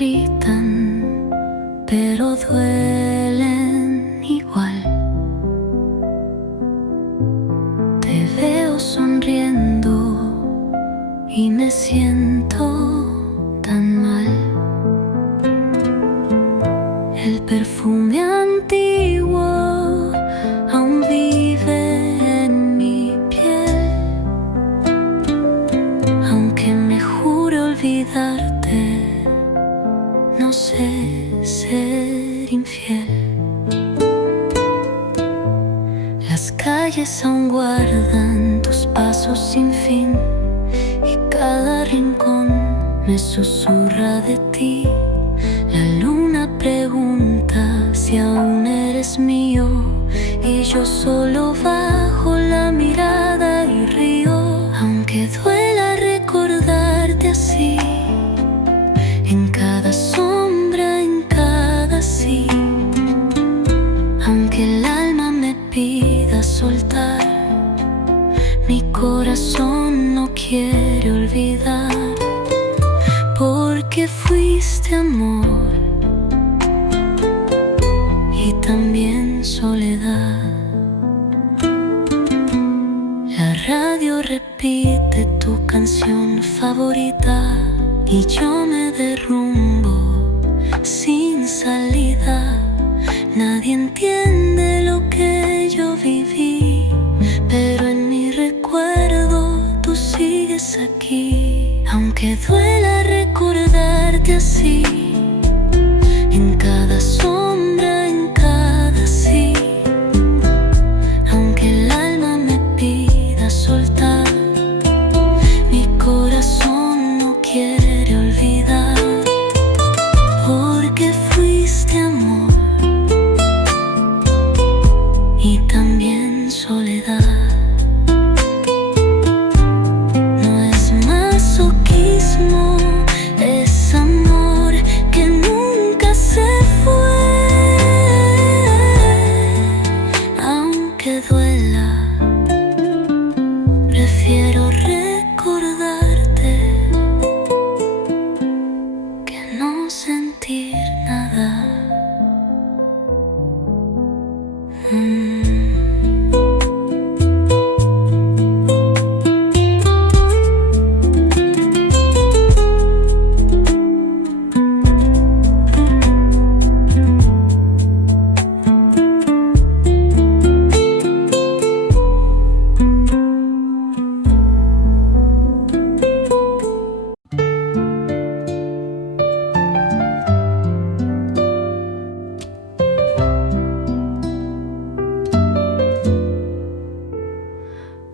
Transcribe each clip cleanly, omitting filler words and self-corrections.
gritan, pero duelen igual. Te veo sonriendo y me siento tan mal. El perfume antiguo aún vive en mi piel, aunque me jure olvidarte, no sé ser infiel. Las calles aún guardan tus pasos sin fin, y cada rincón me susurra de ti. La luna pregunta si aún eres mío, y yo solo bajo la mirada y río. Aunque duela recordarte así, en cada sombra, en cada sí. Aunque el alma me pida soltar, mi corazón no quiere olvidar. Porque fuiste amor y también soledad. La radio repite tu canción favorita, y yo me derrumbo sin salida. Nadie entiende lo que yo viví, pero en mi recuerdo tú sigues aquí. Aunque duela recordarte así, en cada sombra, en cada sí. Aunque el alma me pida soltar, mi corazón no quiere olvidar. Porque fuiste amor y también soledad. Es amor que nunca se fue. Aunque duela, prefiero recordarte que no sentir nada.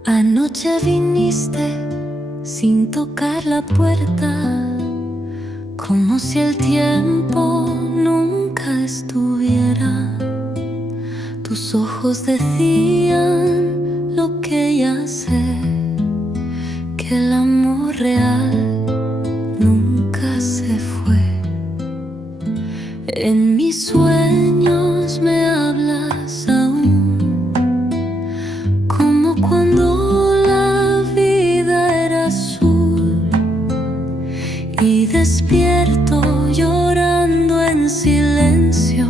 Anoche viniste sin tocar la puerta, como si el tiempo nunca estuviera. Tus ojos decían lo que ya sé, que el amor real nunca se fue. En mis sueños me hablas aún, como cuando la vida era azul, y despierto llorando en silencio,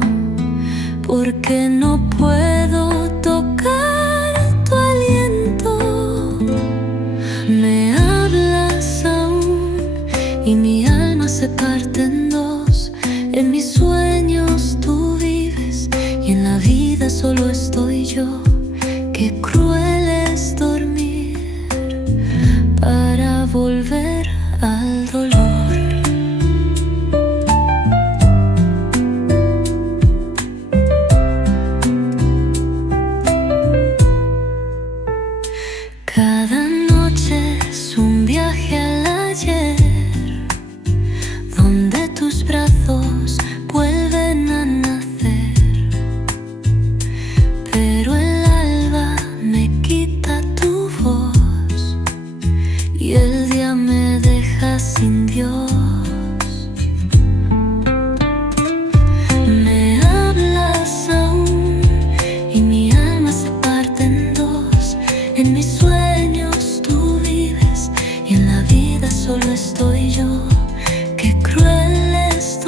porque no puedo tocar tu aliento. Me hablas aún y mi alma se parte en dos. En mis sueños tú vives y en la vida solo estoy yo. Qué cruel es dormir para volver al dolor. Cada noche es un viaje al ayer, donde tus brazos vuelven a nacer. Pero el alba me quita tu voz y el día me deja sin Dios. Me hablas aún y mi alma se parte en dos. En mis sueños tú vives y en la vida solo estoy yo. Qué cruel es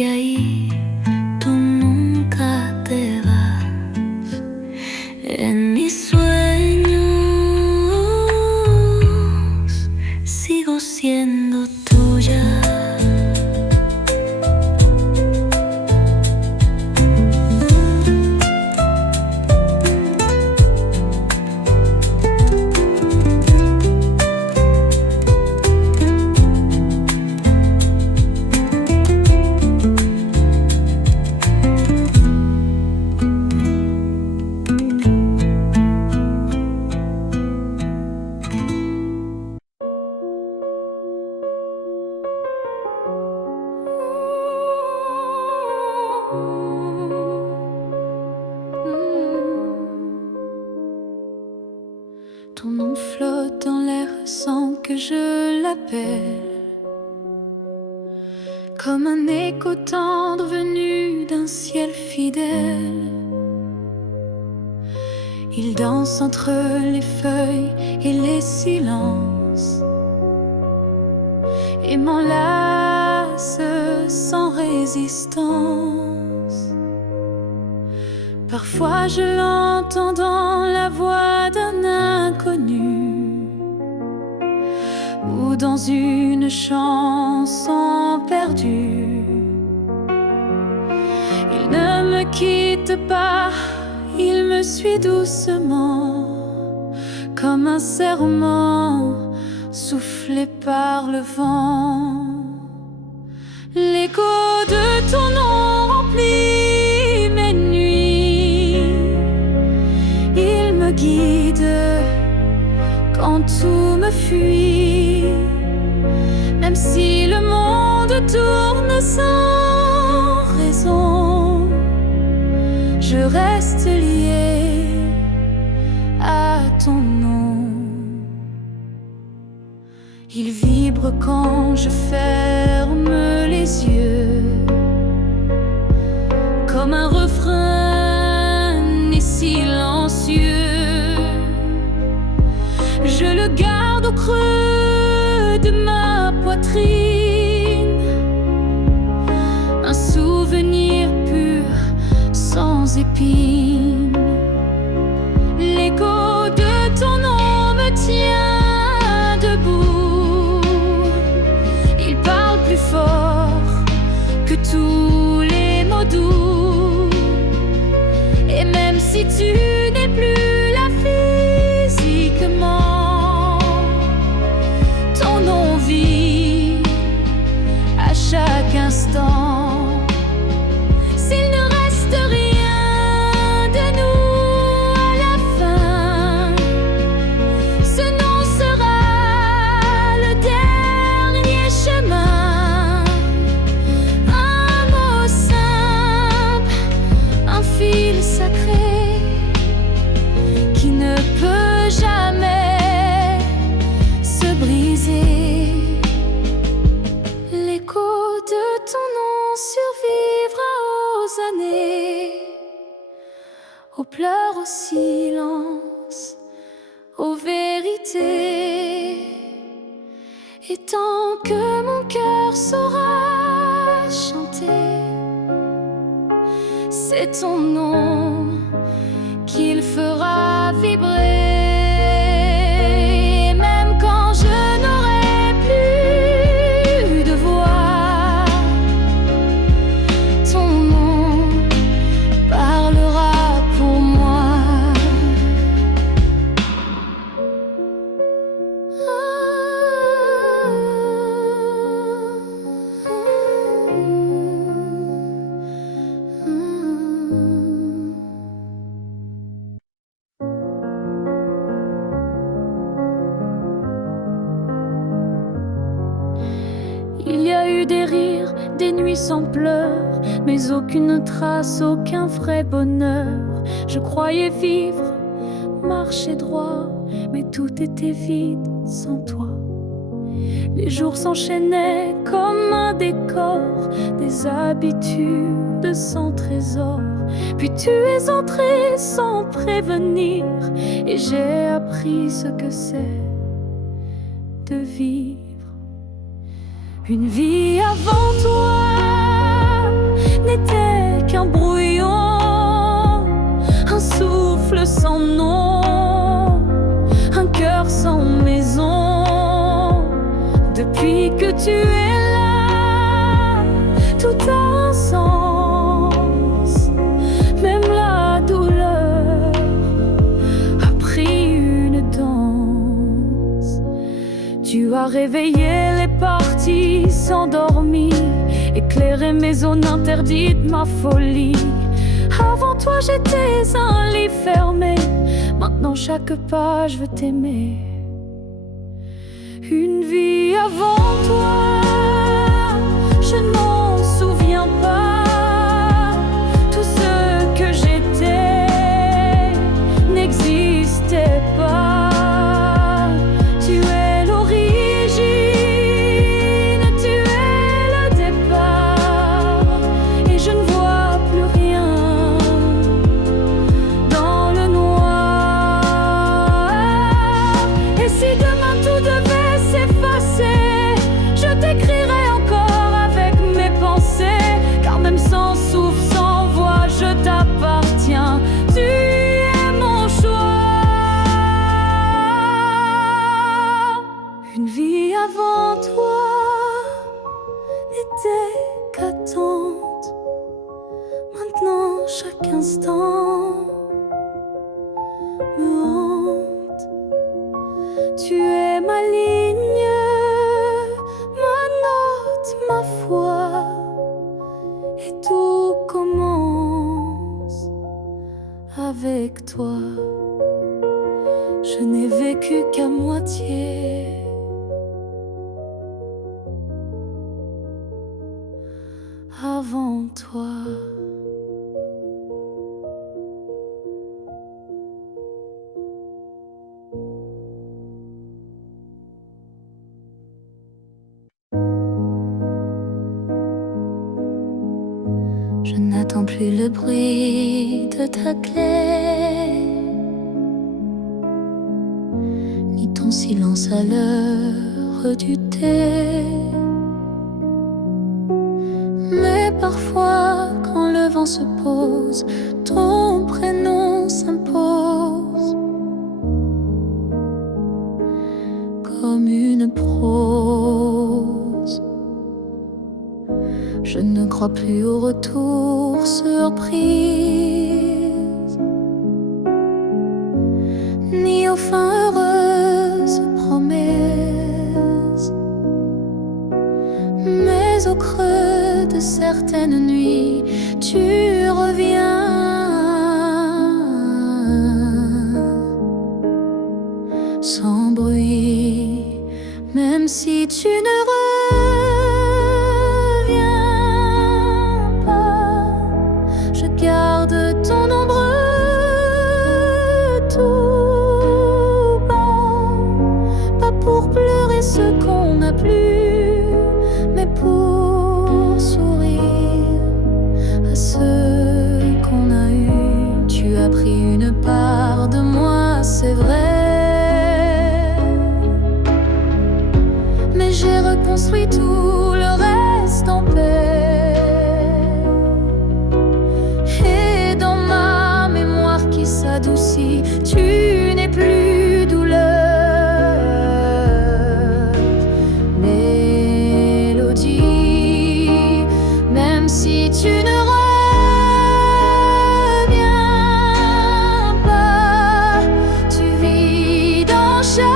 que ahí tú nunca te vas. En mis sueños sigo siendo tuya. Ton nom flotte dans l'air sans que je l'appelle, comme un écho tendre venu d'un ciel fidèle. Il danse entre les feuilles et les silences et m'enlace sans résistance. Parfois je l'entends dans la voix d'un inconnu ou dans une chanson perdue. Il ne me quitte pas, il me suit doucement, comme un serment soufflé par le vent. L'écho de ton nom remplit mes nuits. Il me guide quand tout me fuit. Même si le monde tourne sans raison, je reste lié à ton nom. Il vibre quand je ferme les yeux, comme un refrain et silencieux. Je le garde au creux de ma poitrine, un souvenir pur sans épines. L'écho de ton nom me tient debout. Il parle plus fort que tous les mots doux. Et même si tu n'es plus là physiquement, ton nom vit à chaque instant. Aux pleurs, au silence, aux vérités. Et tant que mon cœur saura chanter, c'est ton nom qu'il fera vibrer. Même quand je n'aurai plus de voix, ton nom parlera pour moi. Il y a eu des rires, des nuits sans pleurs, mais aucune trace, aucun vrai bonheur. Je croyais vivre, marcher droit, mais tout était vide sans toi. Les jours s'enchaînaient comme un décor, des habitudes sans trésor. Puis tu es entré sans prévenir, et j'ai appris ce que c'est de vivre une vie avant toi. tu es là. Tout a un sens, même la douleur a pris une danse. Tu as réveillé les parties s'endormies, éclairé mes zones interdites, ma folie. Avant toi j'étais un livre fermé, maintenant chaque page veut t'aimer. Une vie avant toi, je ne m'en souviens pas. Tout ce que j'étais n'existait pas. Tu es l'origine, tu es le départ, et je ne vois plus rien dans le noir. Et si demain tout devait s'effacer, je t'écrirai encore avec mes pensées, car même sans souffle, sans voix, je t'appartiens. Tu es mon choix. Une vie avant toi n'était qu'attente. Maintenant chaque instant me hante. Tu es ma ligne, ma note, ma foi, et tout commence avec toi. Je n'ai vécu qu'à moitié. Avant toi. Je n'attends plus le bruit de ta clé, ni ton silence à l'heure du thé. Mais parfois, quand le vent se pose, ton prénom s'impose comme une prose. Je ne crois plus au retour surprise, ni aux fins heureuses promesses, mais au creux de certaines nuits, tu reviens sans bruit, même si tu ne reviens pas. Je garde ton ombre tout bas, pas pour pleurer ce qu'on n'a plus, mais pour sourire à ceux qu'on a eus. Tu as pris une part de moi, c'est vrai, mais j'ai reconstruit tout le reste en paix. Et dans ma mémoire qui s'adoucit, tu n'es plus douleur, mélodie. Même si tu ne reviens pas, tu vis dans chaque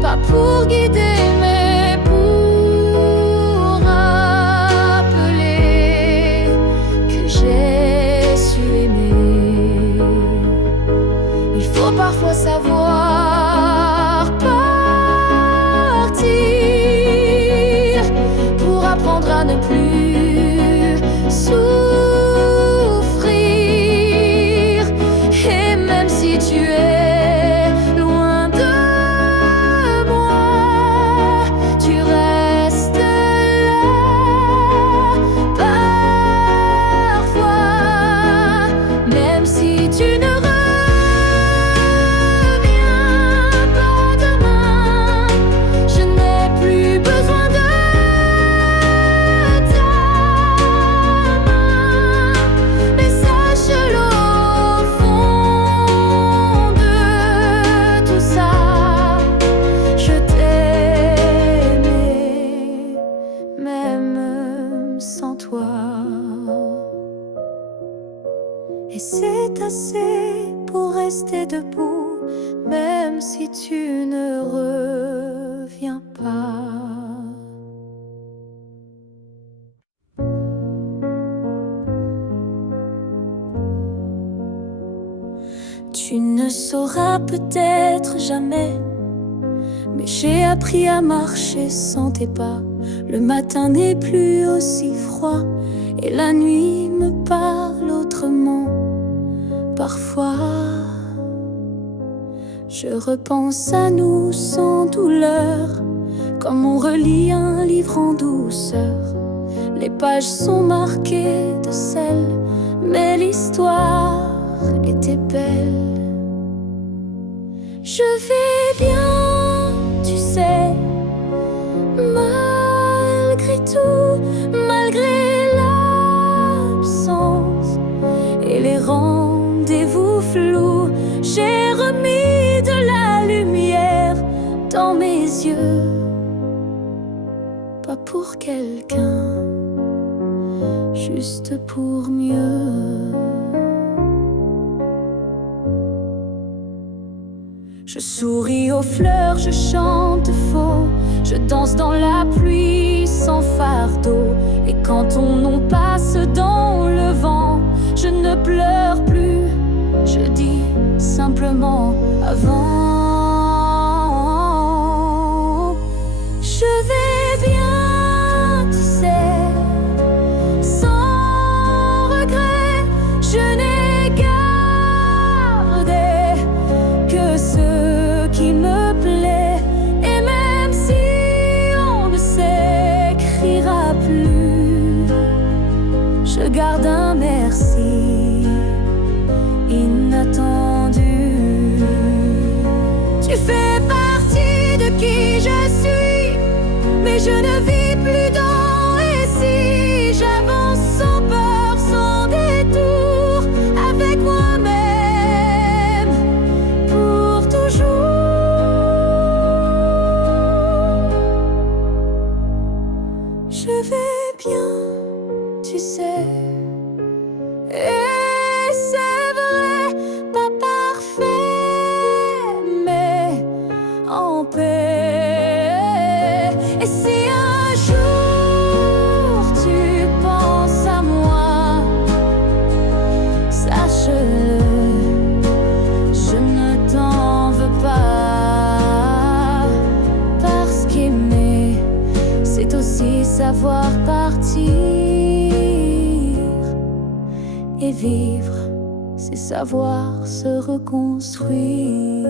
pas pour guider, mais pour rappeler que j'ai su aimer. Il faut parfois savoir partir pour apprendre à ne plus souffrir. Et même si tu es loin de moi, ne reviens pas. Tu ne sauras peut-être jamais, mais j'ai appris à marcher sans tes pas. Le matin n'est plus aussi froid et la nuit me parle autrement. Parfois, je repense à nous sans douleur, comme on relit un livre en douceur. Les pages sont marquées de sel, mais l'histoire était belle. Je vais bien, tu sais, malgré tout, malgré l'absence et les rendez-vous flous. J'ai remis de la lumière dans mes yeux, pas pour quelqu'un, juste pour mieux. Je souris aux fleurs, je chante faux, je danse dans la pluie sans fardeau. Et quand ton nom passe dans le vent, je ne pleure plus, je dis simplement avant. Je vais bien, tu sais, sans regret, je n'ai gardé que ce qui me plaît. Et même si on ne s'écrira plus, je garde un merci inattendu. Tu fais partie de qui je suis, mais je ne vis plus dans et si. J'avance sans peur, sans détour, avec moi-même pour toujours. Je vais bien, tu sais, et c'est vrai, pas parfait, mais en paix. Et si un jour tu penses à moi, sache-le, je ne t'en veux pas. Parce qu'aimer, c'est aussi savoir partir. Et vivre, c'est savoir se reconstruire.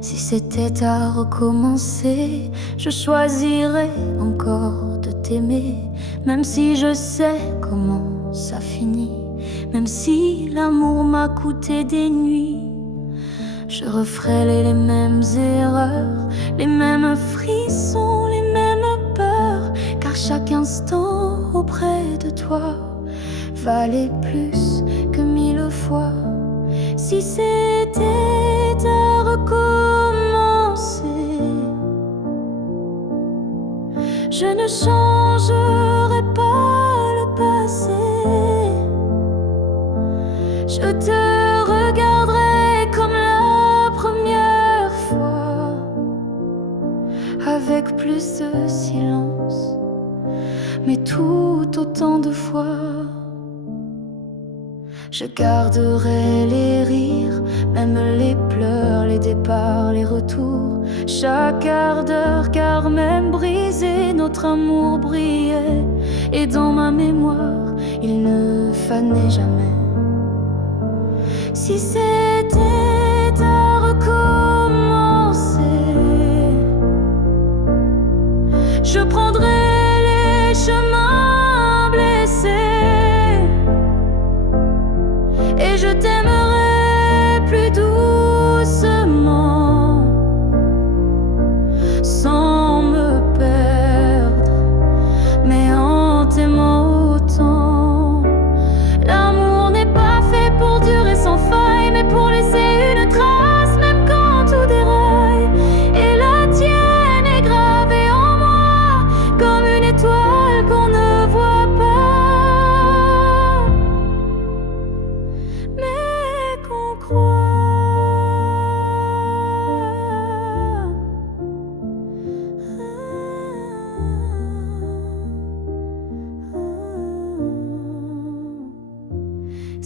Si c'était à recommencer, je choisirais encore de t'aimer. Même si je sais comment ça finit, même si l'amour m'a coûté des nuits, je referais les mêmes erreurs, les mêmes frissons, les mêmes peurs. Car chaque instant auprès de toi valait plus que 1000 fois. Si c'était à recommencer, je ne changerai pas le passé. Je te regarderai comme la première fois, avec plus de silence, mais tout autant de fois. Je garderai les rires, même les pleurs, les départs, les retours, chaque quart d'heure, car même brisé, notre amour brillait. Et dans ma mémoire, il ne fanait jamais. Si c'était à recommencer, je prendrais les chemins blessés et je t'aimerai plus doucement, sans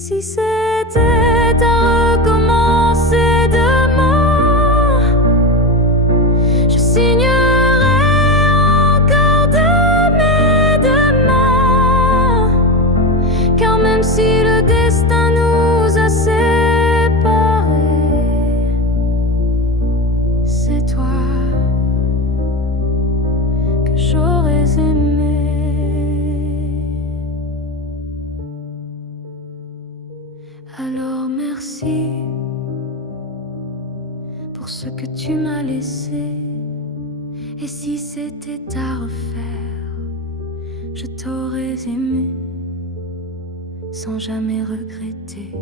Si c'était à recommencer demain, je signerais encore de mes deux mains. Car même si le destin nous a séparés, c'est toi que j'aurais aimé. Alors merci pour ce que tu m'as laissé. Et si c'était à refaire, je t'aurais aimé sans jamais regretter.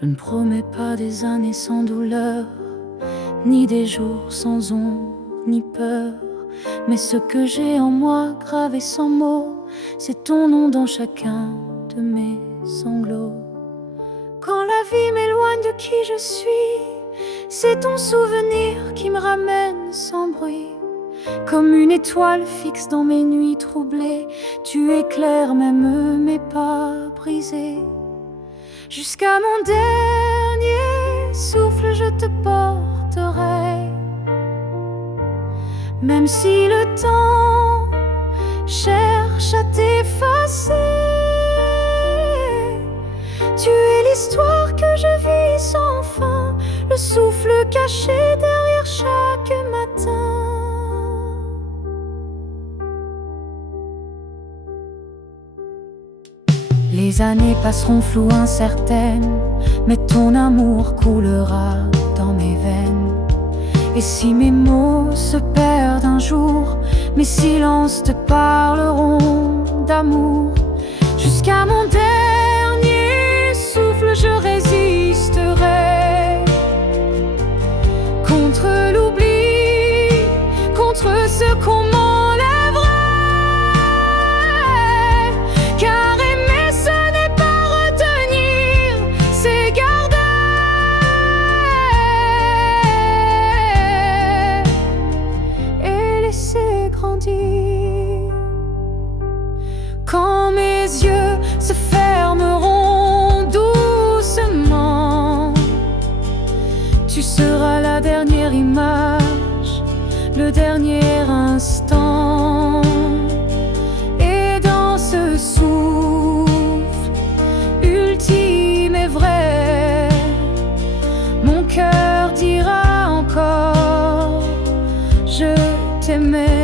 Je ne promets pas des années sans douleur, ni des jours sans ombre, ni peur. Mais ce que j'ai en moi, gravé sans mots, c'est ton nom dans chacun de mes sanglots. Quand la vie m'éloigne de qui je suis, c'est ton souvenir qui me ramène sans bruit. Comme une étoile fixe dans mes nuits troublées, tu éclaires même mes pas brisés. Jusqu'à mon dernier souffle, je te porterai. Même si le temps cherche à t'effacer, tu es l'histoire que je vis sans fin, le souffle caché derrière chaque matin. Les années passeront floues, incertaines, mais ton amour coulera dans mes veines. Et si mes mots se perdent un jour, mes silences te parleront d'amour. Jusqu'à mon dernier souffle, je résisterai contre l'oubli, contre ce qu'on m'enlèverait. Car aimer, ce n'est pas retenir, c'est garder. Et laisser grandir. Quand mes yeux se fermeront doucement, tu seras la dernière image, le dernier instant. Et dans ce souffle ultime et vrai, mon cœur dira encore: je t'aimais.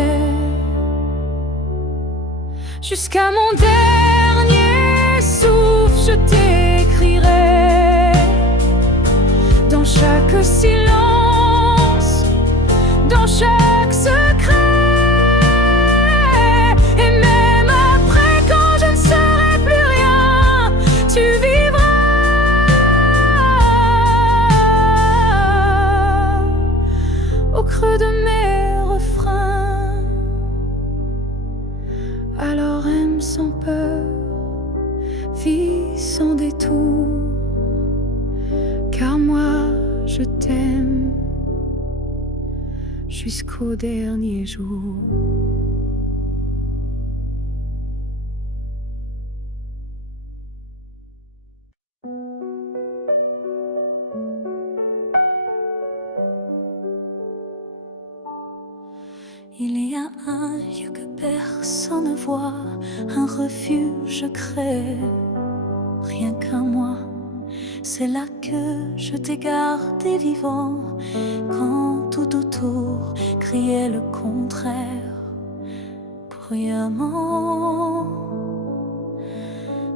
Jusqu'à mon dernier souffle, je t'écrirai dans chaque silence, dans chaque secret. Et même après, quand je ne serai plus rien, tu vivras au creux de mes refrains. Alors aime sans peur, vis sans détour, car moi je t'aime jusqu'au dernier jour. Il y a un lieu que personne ne voit, un refuge je crée, rien qu'à moi. C'est là que je t'ai gardé vivant, quand tout autour criait le contraire. Bruyamment,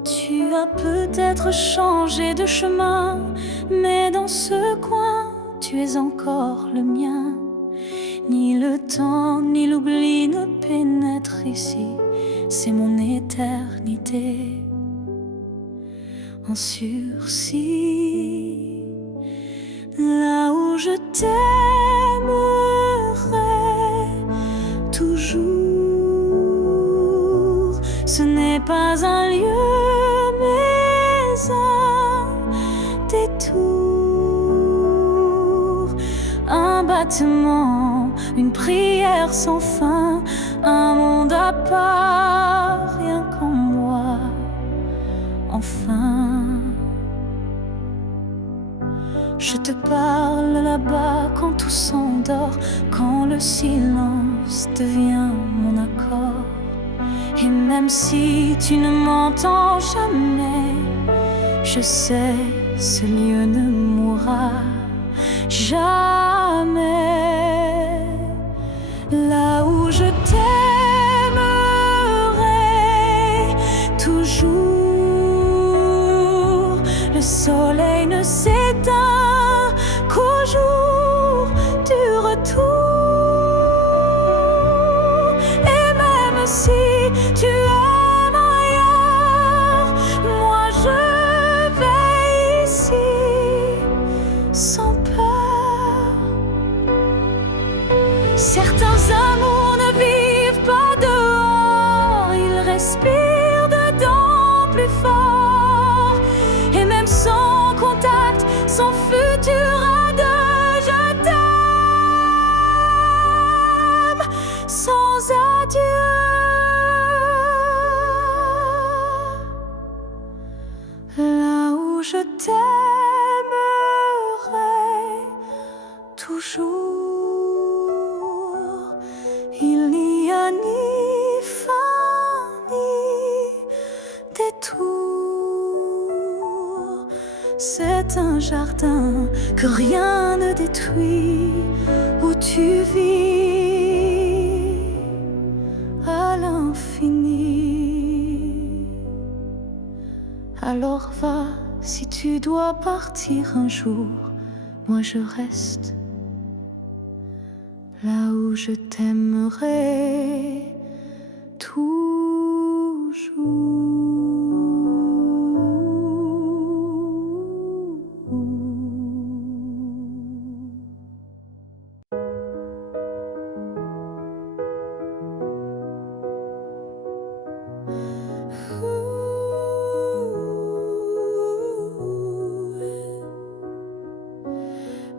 tu as peut-être changé de chemin, mais dans ce coin, tu es encore le mien. Ni le temps, ni l'oubli ne pénètrent ici, c'est mon éternité en sursis. Là où je t'aimerai, pas un lieu, mais un détour. Un battement, une prière sans fin, un monde à part, rien qu'en moi, enfin. Je te parle là-bas quand tout s'endort, quand le silence devient mon accord. Et même si tu ne m'entends jamais, je sais, ce lieu ne mourra jamais. Là où je t'aimerai toujours, le soleil ne s'éteint qu'au jour du retour. Et même si tu aimes ailleurs, moi je vais ici sans peur. Certains amours ne vivent pas dehors, ils respirent dedans plus fort. Et même sans contact, sans futur à deux, je t'aime sans adieu. Là où je t'aimerai toujours, il n'y a ni fin ni détour. C'est un jardin que rien ne détruit, où tu vis à l'infini. Alors va, si tu dois partir un jour, moi je reste là où je t'aimerai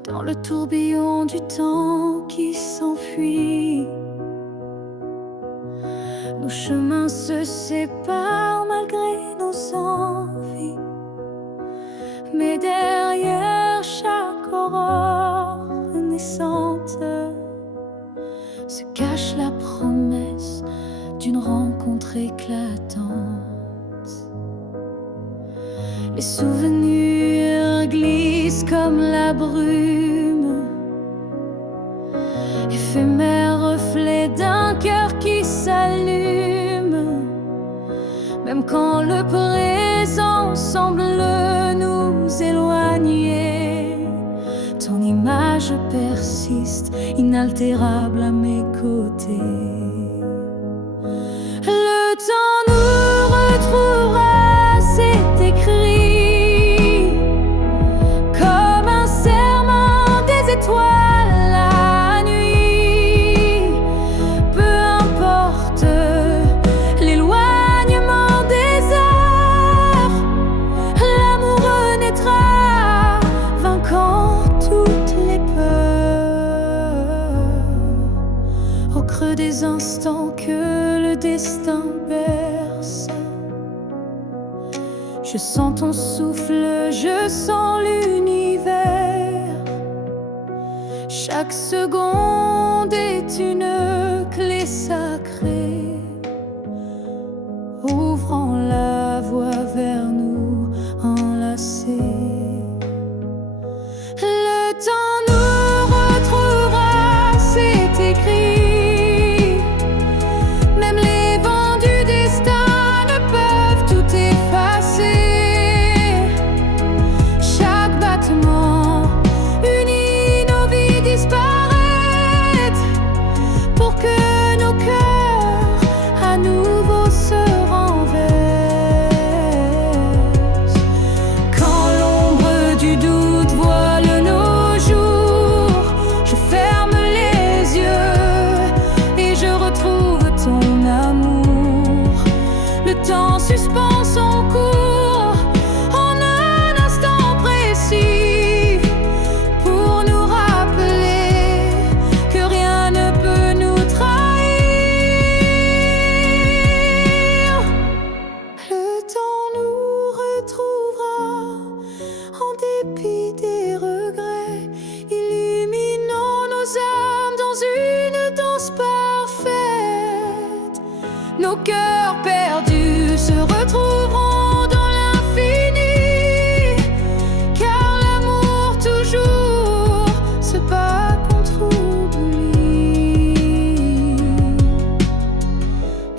dans le tourbillon du temps qui s'enfuit. Nos chemins se séparent malgré nos envies, mais derrière chaque aurore naissante se cache la promesse d'une rencontre éclatante. Les souvenirs glissent comme la brume, éphémère reflet d'un cœur qui s'allume. Même quand le présent semble nous éloigner, ton image persiste, inaltérable à mes côtés. Le temps nous retrouvera, c'est écrit, comme un serment des étoiles la nuit. Peu importe l'éloignement des heures, l'amour renaîtra, vainquant toutes les peurs. Au creux des instants que le destin berce, je sens ton souffle, je sens l'univers. Chaque seconde est une clé sacrée, ouvrant la voie vers nous enlacés. Le temps nous retrouvera, c'est écrit. Même les vents du destin ne peuvent tout effacer. Chaque battement unit nos vies disparaître, pour que nos cœurs nos cœurs perdus se retrouveront dans l'infini, car l'amour toujours se bat contre oubli.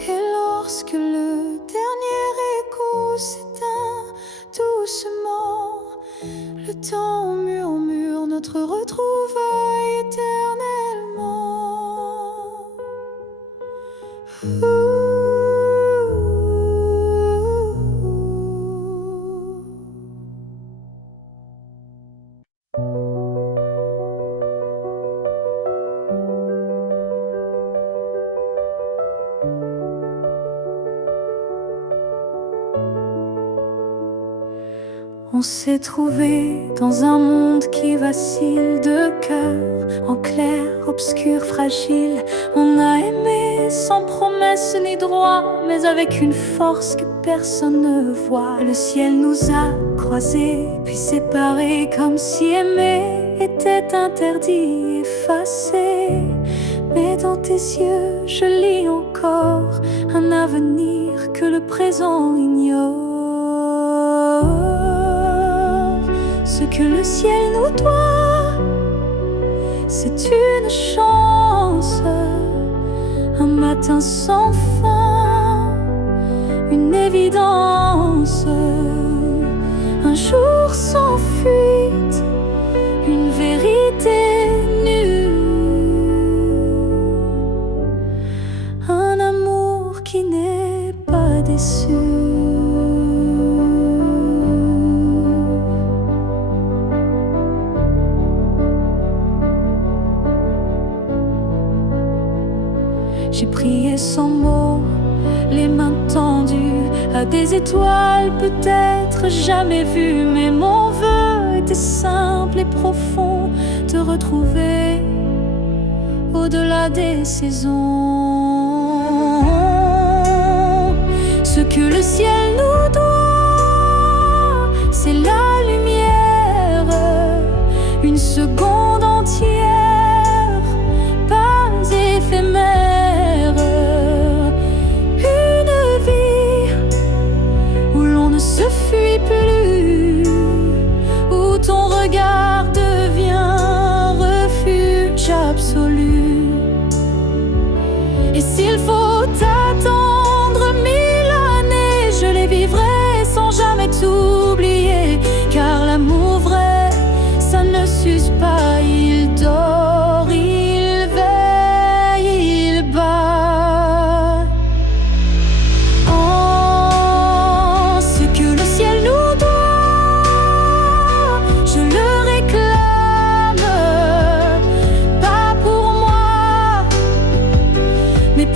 Et lorsque le dernier écho s'éteint doucement, le temps murmure notre retrouvaille éternellement. On s'est trouvé dans un monde qui vacille, de cœur en clair, obscur, fragile. On a aimé sans promesse ni droit, mais avec une force que personne ne voit. Le ciel nous a croisés, puis séparés, comme si aimer était interdit, effacé. Mais dans tes yeux, je lis encore un avenir que le présent ignore. Ce que le ciel nous doit, c'est une chance, un matin sans fin, une évidence, un jour sans fuite, une vérité nue, un amour qui n'est pas déçu. J'ai prié sans mots, les mains tendues à des étoiles peut-être jamais vues. Mais mon vœu était simple et profond, te retrouver au-delà des saisons. Ce que le ciel nous doit, c'est la lumière, une seconde entière, pas éphémère. Ne fuis plus, où ton regard devient refuge absolu. Et s'il faut attendre 1000 années, je les vivrai sans jamais t'oublier. Car l'amour vrai, ça ne s'use pas, il dort, il veille, il bat.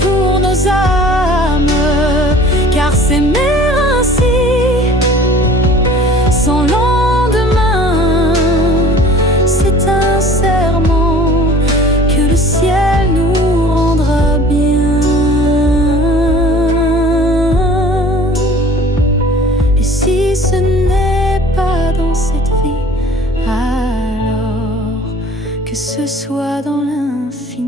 Pour nos âmes, car s'aimer ainsi, sans lendemain, c'est un serment que le ciel nous rendra bien. Et si ce n'est pas dans cette vie, alors que ce soit dans l'infini.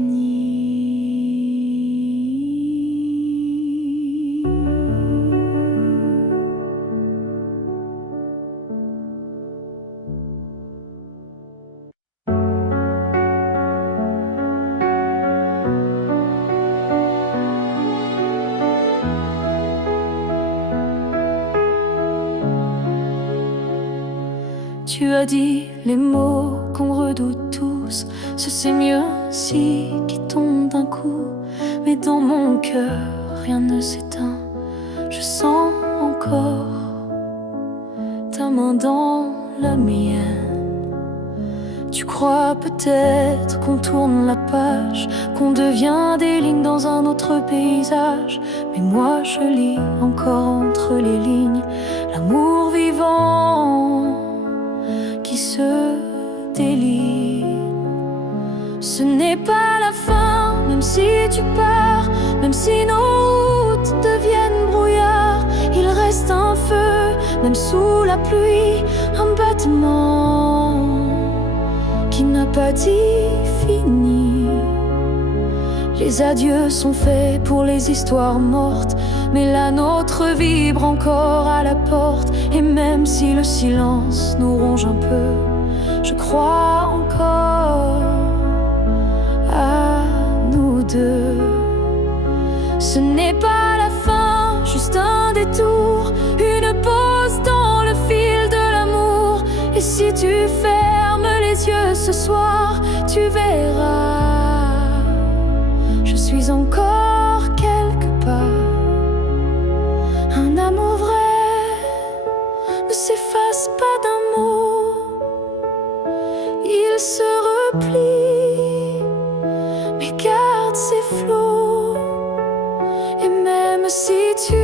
Tu as dit les mots qu'on redoute tous, ce c'est mieux ainsi qui tombe d'un coup. Mais dans mon cœur, rien ne s'éteint, je sens encore ta main dans la mienne. Tu crois peut-être qu'on tourne la page, qu'on devient des lignes dans un autre paysage. Mais moi je lis encore entre les lignes l'amour vivant qui se délie. Ce n'est pas la fin, même si tu pars, même si nos routes deviennent brouillard. Il reste un feu, même sous la pluie, un battement qui n'a pas dit fini. Les adieux sont faits pour les histoires mortes, mais la nôtre vibre encore à la porte. Et même si le silence nous ronge un peu, je crois encore à nous deux. Ce n'est pas la fin, juste un détour, une pause dans le fil de l'amour. Et si tu fermes les yeux ce soir, tu verras, je suis encore quelque part. Un amour vrai ne s'efface pas d'un mot, il se replie, mais garde ses flots. Et même si tu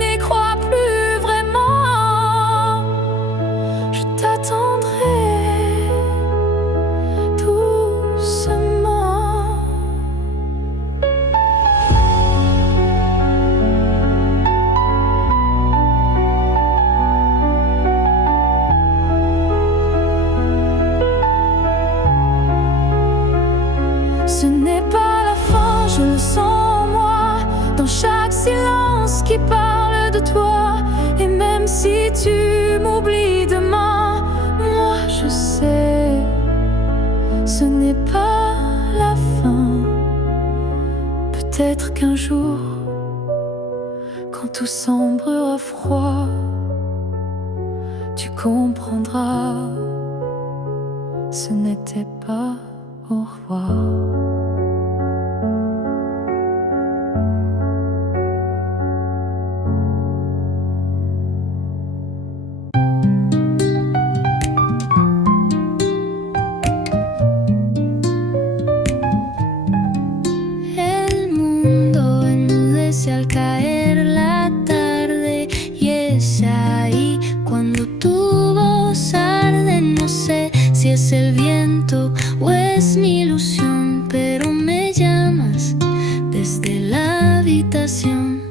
n'y crois plus vraiment, je t'attendrai doucement. Ce n'est pas la fin, je le sens en moi, dans chaque silence qui parle de toi. Et même si tu m'oublies demain, moi je sais, ce n'est pas la fin. Peut-être qu'un jour, quand tout semblera froid, tu comprendras, ce n'était pas au revoir. Al caer la tarde y es ahí cuando tu voz arde. No sé si es el viento o es mi ilusión, pero me llamas desde la habitación.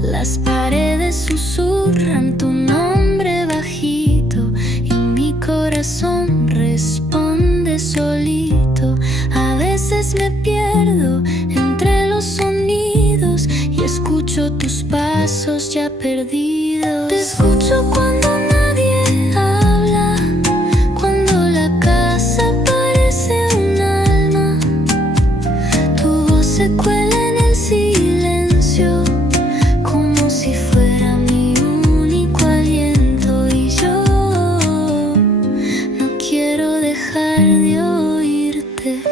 Las paredes susurran tu nombre bajito y mi corazón responde solito. A veces me pierdo entre los sonidos y escucho tus pasos ya perdidos. Te escucho cuando nadie habla, cuando la casa parece un alma. Tu voz se cuela en el silencio, como si fuera mi único aliento. Y yo no quiero dejar de oírte.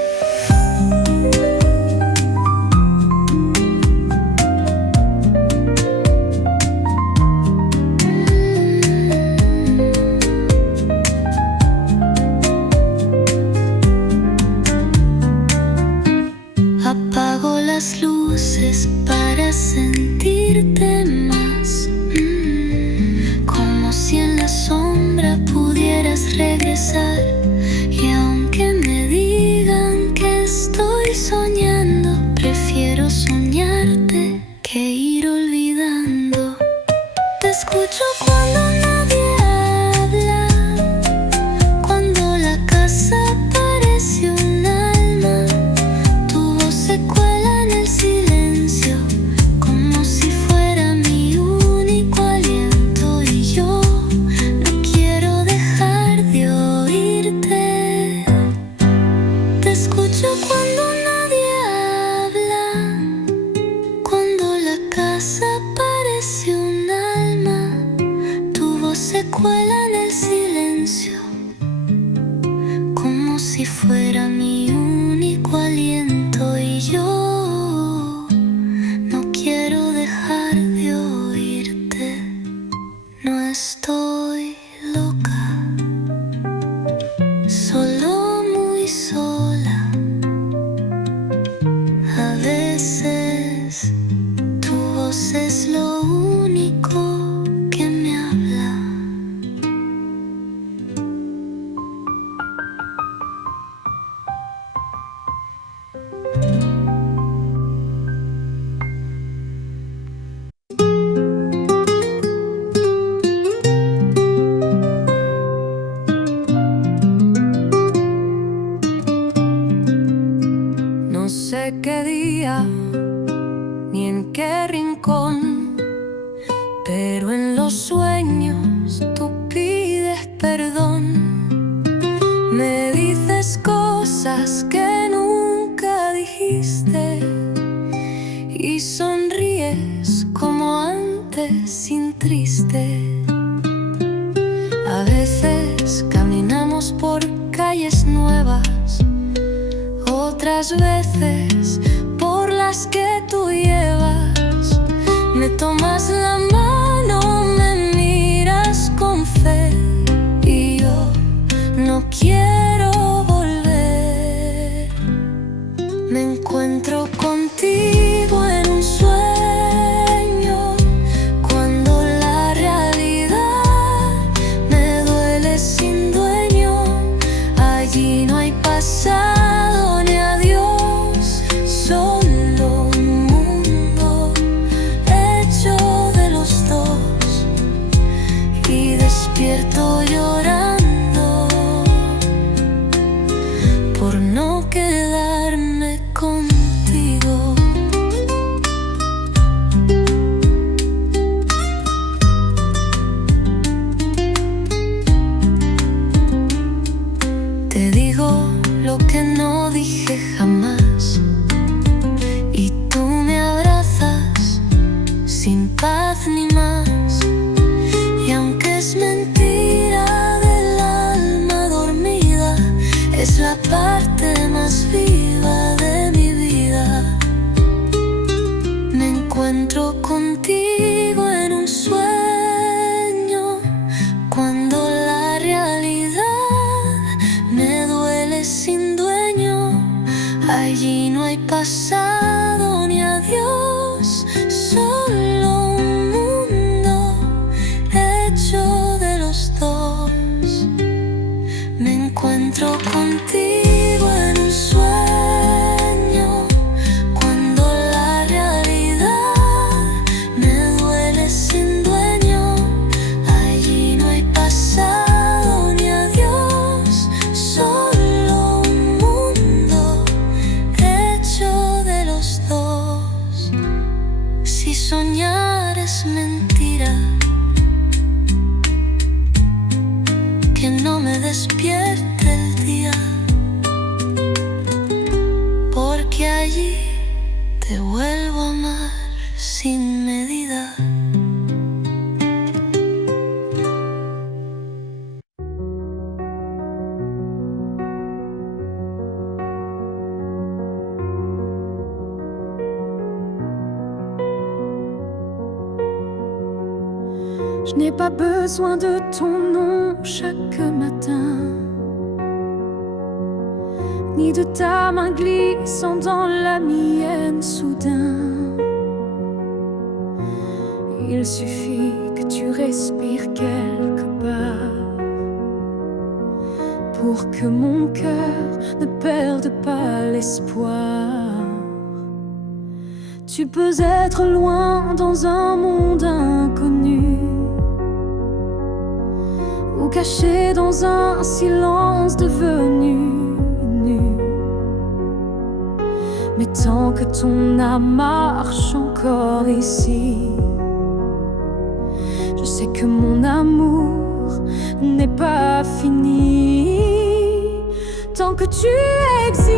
Apago las luces para sentirte más, como si en la sombra pudieras regresar. Y aunque me digan que estoy soñando, prefiero soñarte que ir olvidando. Te escucho cuando nadie habla, cuando la casa parece un alma. Tu voz se cuela en el silencio, como si fuera mi único aliento. Y yo no quiero dejar de oírte. Te escucho cuando nadie habla, cuando la casa parece un alma. Tu voz se cuela en el silencio, como si fuera mi único aliento. Y yo no quiero dejar de oírte. No estoy loca, solo muy sola. A veces tu voz es lo único que me habla. sin triste. A veces caminamos por calles nuevas, otras veces por las que tú llevas. Me tomas la mano, me miras con fe y yo no quiero volver. Me encuentro contigo en un sueño, cuando la realidad me duele sin dueño. Allí no hay pasado ni adiós, solo un mundo hecho de los dos. Y despierto llorando por no quedarme contigo. Te digo lo que no dije jamás y tú me abrazas sin paz ni más. Y aunque es mentira del alma dormida, es la parte más viva de mi vida. Me encuentro contigo en un sueño, cuando la realidad me duele sin dueño. Allí no hay pasado ni adiós, solo un mundo hecho de los dos. Me encuentro contigo en un sueño, cuando la realidad me duele sin dueño. Allí no hay pasado ni adiós, solo un mundo hecho de los dos. Si soñar es mentira, que no me despierte el día, porque allí te vuelvo a amar sin medida. Je n'ai pas besoin de ton nom chaque matin, ni de ta main glissant dans la mienne soudain. Il suffit que tu respires quelque part pour que mon cœur ne perde pas l'espoir. Tu peux être loin dans un monde inconnu, ou caché dans un silence devenu nu. Mais tant que ton âme marche encore ici, je sais que mon amour n'est pas fini. Tant que tu existes,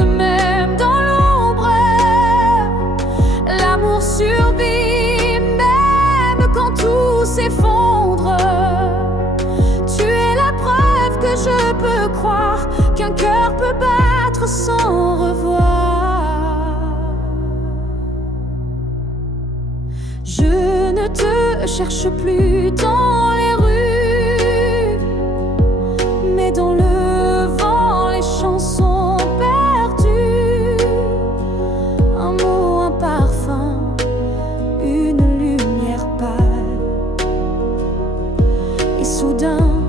même dans l'ombre, l'amour survit, même quand tout s'effondre. Tu es la preuve que je peux croire qu'un cœur peut battre sans revoir. Je ne te cherche plus dans les rues, mais dans le vent, les chansons perdues. Un mot, un parfum, une lumière pâle. Et soudain,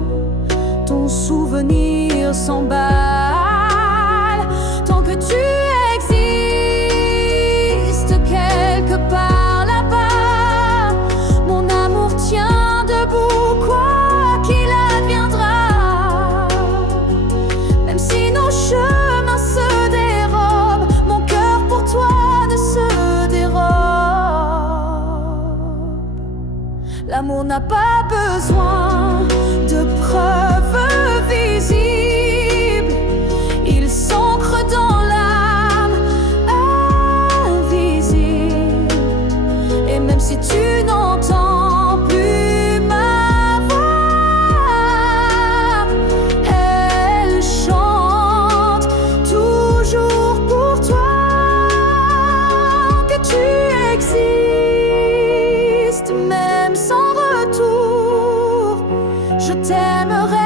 ton souvenir s'emballe. Tant que tu existes quelque part là-bas, mon amour tient debout, quoi qu'il adviendra. Même si nos chemins se dérobent, mon cœur pour toi ne se dérobe. L'amour n'a pas besoin de preuves visibles, il s'ancre dans l'âme invisible. Et même je t'aimerai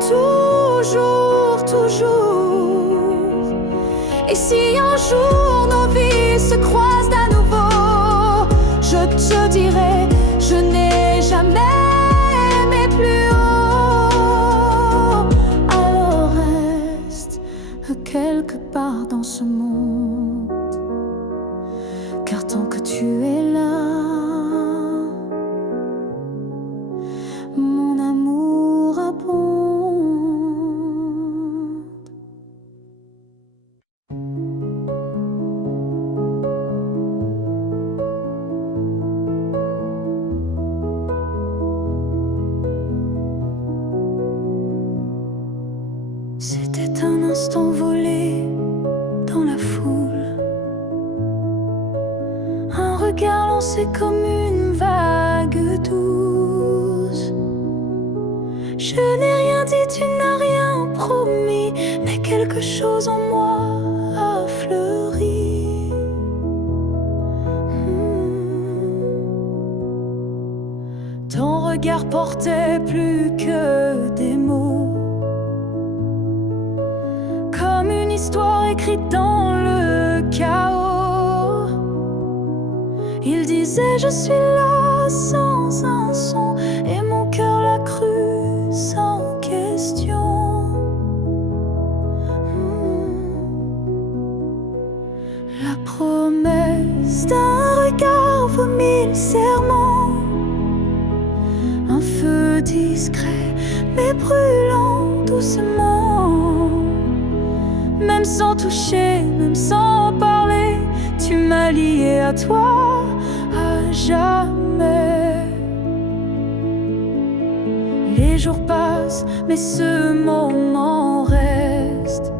toujours, toujours. Et si un jour nos vies se croisent à nouveau, je te dirai, je n'ai jamais aimé plus haut. Alors reste quelque part dans ce monde, car tant que tu es là, mon amour abonde. C'était un instant volé dans la foule, un regard lancé comme une vague douce. Je n'ai rien dit, tu n'as rien promis, mais quelque chose en moi a fleuri. Ton regard portait plus que des mots, comme une histoire écrite dans le chaos. Il disait je suis là sans un son, et mon cœur l'a cru sans question. La promesse d'un regard vaut 1000 serments, un feu discret mais brûlant doucement. Même sans toucher, même sans parler, tu m'as lié à toi à jamais. Les jours passent, mais ce moment reste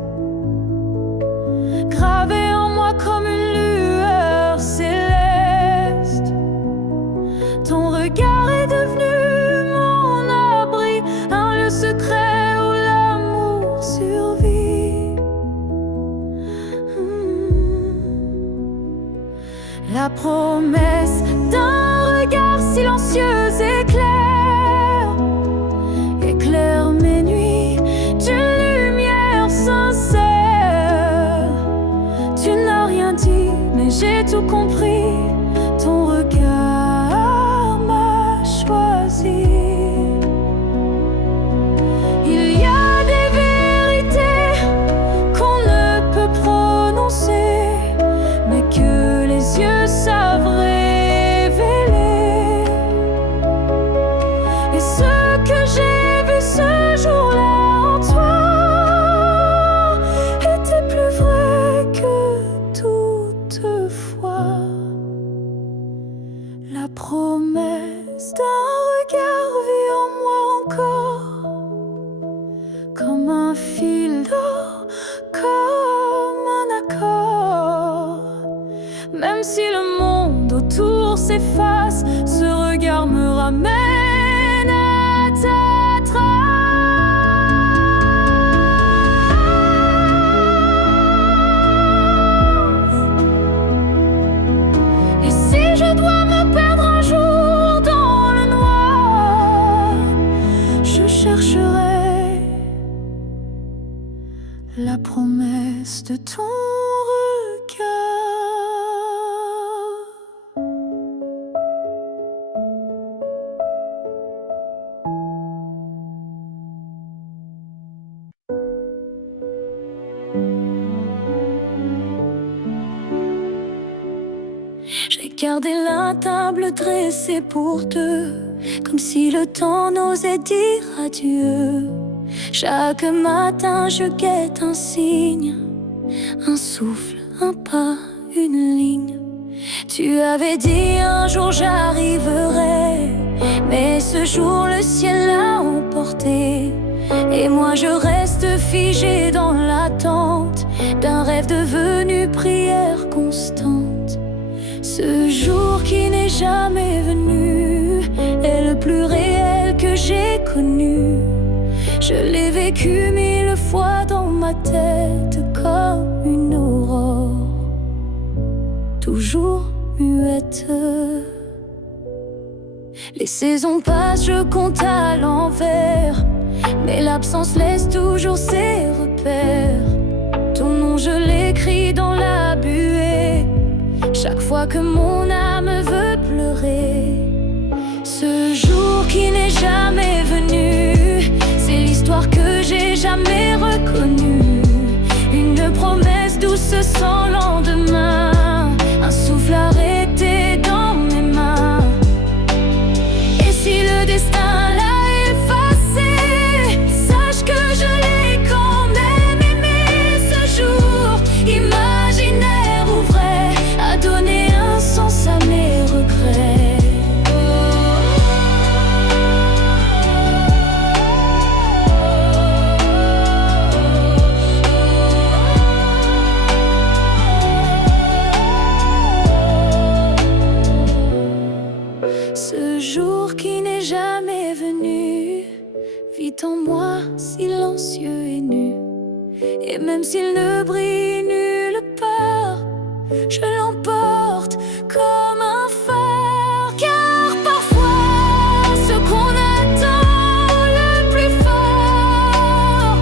gravé en moi comme une lueur céleste. Ton regard est devenu mon abri, un lieu secret où l'amour survit. La promesse d'un regard silencieux éclaire mes nuits d'une lumière sincère. Tu n'as rien dit, mais j'ai tout compris. Ton regard m'a choisi. Il y a des vérités qu'on ne peut prononcer, mais que les yeux savent révéler. Et ce que j'ai vu ce jour-là en toi était plus vrai que toutefois. La promesse d'un regard vit en moi encore, comme un fil d'or, comme un accord. Même si le monde autour s'efface, ce regard me ramène à ta trace. Et si je dois me perdre un jour dans le noir, je chercherai la promesse de ton regard. J'ai gardé la table dressée pour deux, comme si le temps n'osait dire adieu. Chaque matin je guette un signe, un souffle, un pas, une ligne. Tu avais dit un jour j'arriverai, mais ce jour le ciel l'a emporté. Et moi je reste figée dans l'attente d'un rêve devenu prière constante. Ce jour qui n'est jamais venu est le plus réel que j'ai connu. Je l'ai vécu 1000 fois dans ma tête comme une aurore, toujours muette. Les saisons passent, je compte à l'envers, mais l'absence laisse toujours ses repères. Ton nom je l'écris dans la buée, chaque fois que mon âme veut pleurer. Ce jour qui n'est jamais venu, c'est l'histoire que j'ai jamais reconnue. Une promesse douce sans lendemain, un souffle arrêté dans mes mains. Et si le destin l'a effacé, sache que je l'ai quand même aimé. Ce jour imaginaire ou vrai a donné un sens à mes regrets. Ce jour qui n'est jamais venu vit en moi silencieux et nu. Et même s'il ne brille nulle part, je l'emporte comme un phare. Car parfois ce qu'on attend le plus fort,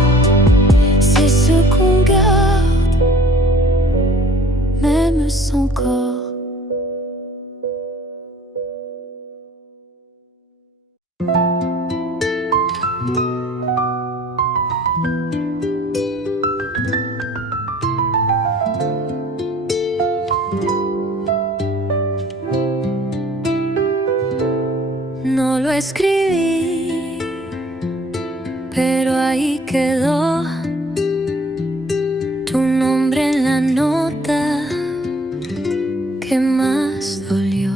c'est ce qu'on garde, même sans corps. No lo escribí, pero ahí quedó tu nombre en la nota que más dolió.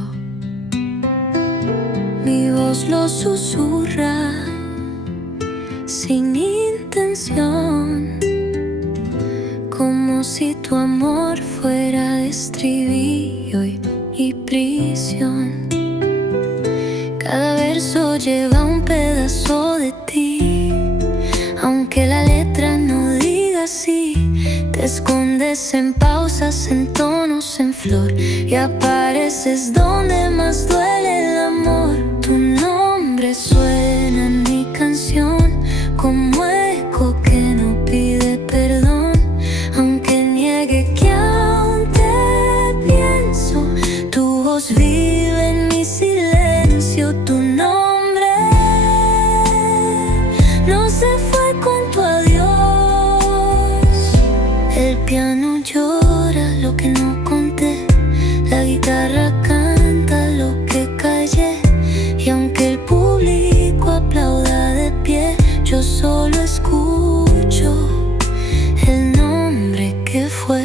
Mi voz lo susurra sin intención, como si tu amor fuera estribillo y prisión. Cada verso lleva un pedazo de ti, aunque la letra no diga así. Te escondes en pausas, en tonos, en flor, y apareces donde más duele el amor. Tu nombre suena en mi canción como eco que no pide perdón, aunque niegue que aún te pienso. Tu voz vive en mi silencio, tu nombre no se fue con tu adiós. El piano llora lo que no conté, la guitarra canta lo que callé, y aunque el público aplauda de pie, yo solo escucho el nombre que fue.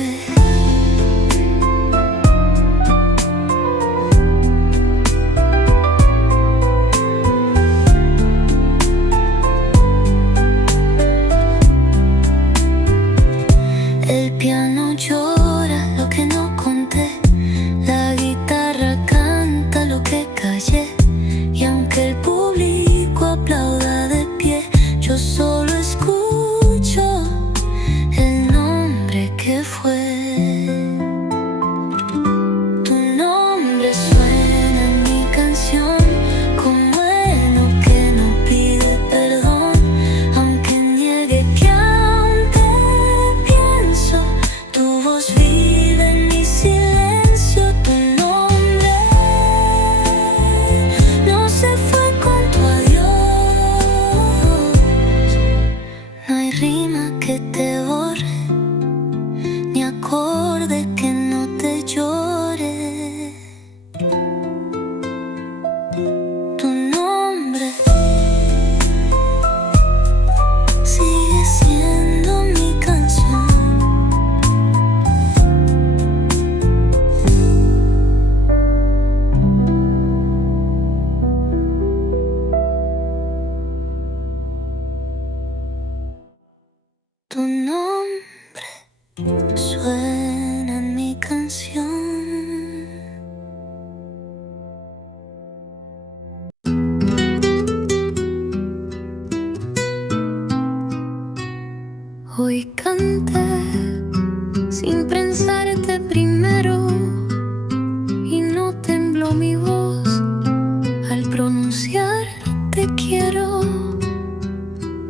El piano llora lo que no conté, la guitarra canta lo que callé, y aunque el público aplauda de pie, yo solo escucho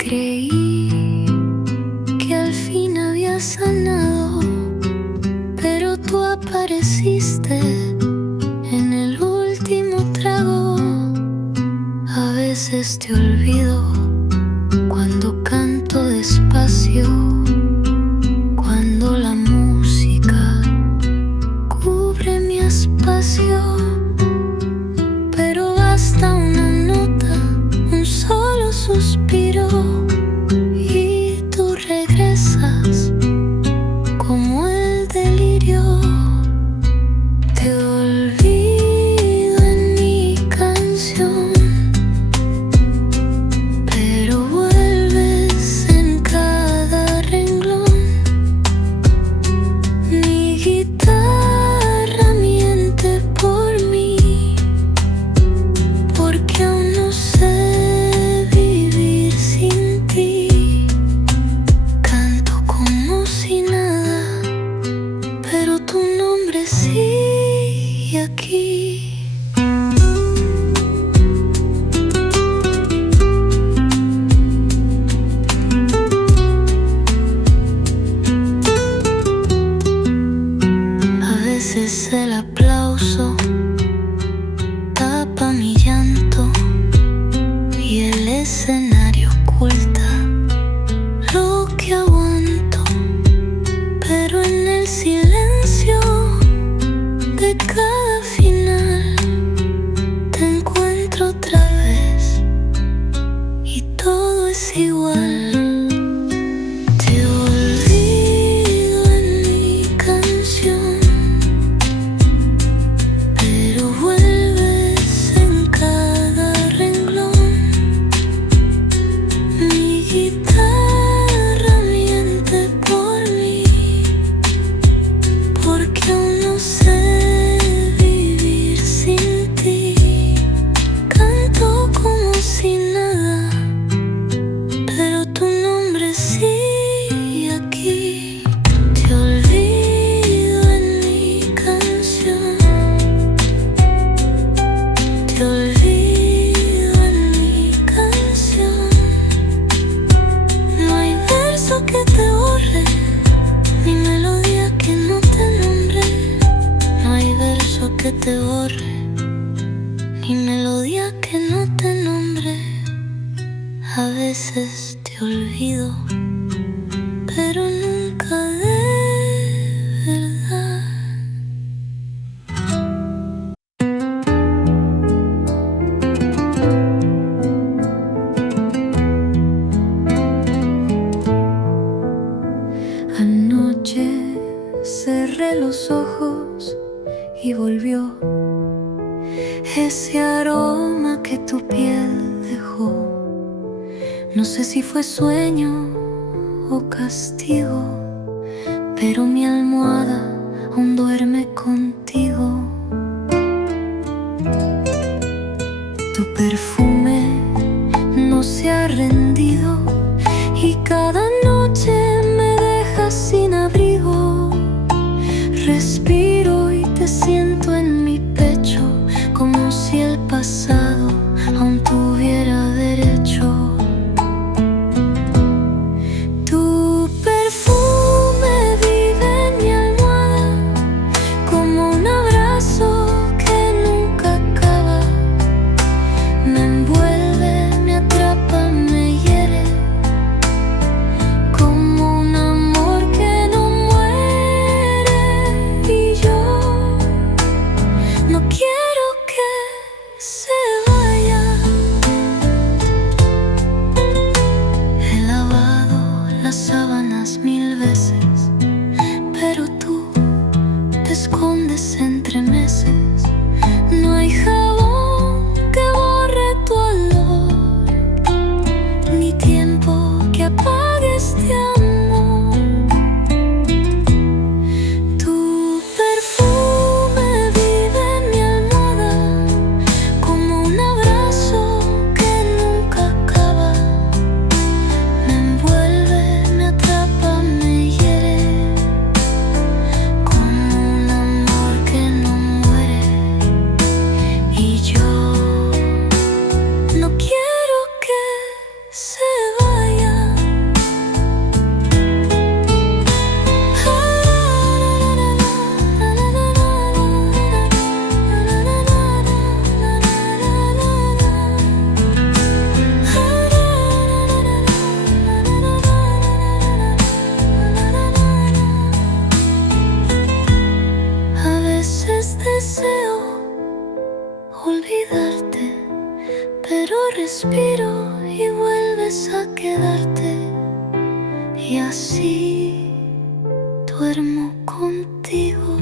Creí que al fin había sanado, pero tú apareciste en el último trago. A veces te olvido cuando canto despacio, cuando la música cubre mi espacio. Pero basta una nota, un solo suspiro, y tú regresas como el delirio. Te olvido en mi canción, pero vuelves en cada renglón. Mi guitarra miente por mí, porque aún no sé vivir sin ti. Canto como si nada, pero tu nombre sigue aquí. A veces el aplauso tapa mi llanto y el escenario oculta lo que aguanto, pero en el silencio de cada final te encuentro otra vez y todo es igual. Te olvido en mi canción, pero vuelves en cada renglón. Mi guitarra miente por mí, porque aún no sé vivir sin ti. Canto como si nada, pero tu nombre sigue aquí. Te olvido en mi canción, te olvido en mi canción. No hay verso que te borre, ni melodía que no te nombre. No hay verso que te borre, ni melodía que no te nombre. A veces te olvido, pero nunca de verdad. Anoche cerré los ojos y volvió ese aroma que tu piel dejó. No sé si fue sueño o castigo, pero mi almohada aún duerme contigo. Tu perfume no se ha rendido y cada noche me dejas sin abrigo. Respiro y te siento en mi pecho, como si el pasado aún tuviera derecho. Tu perfume vive en mi almohada, como un abrazo que nunca acaba. Me envuelve, me atrapa, me hiere, veces deseo olvidarte, pero respiro y vuelves a quedarte. Y así duermo contigo.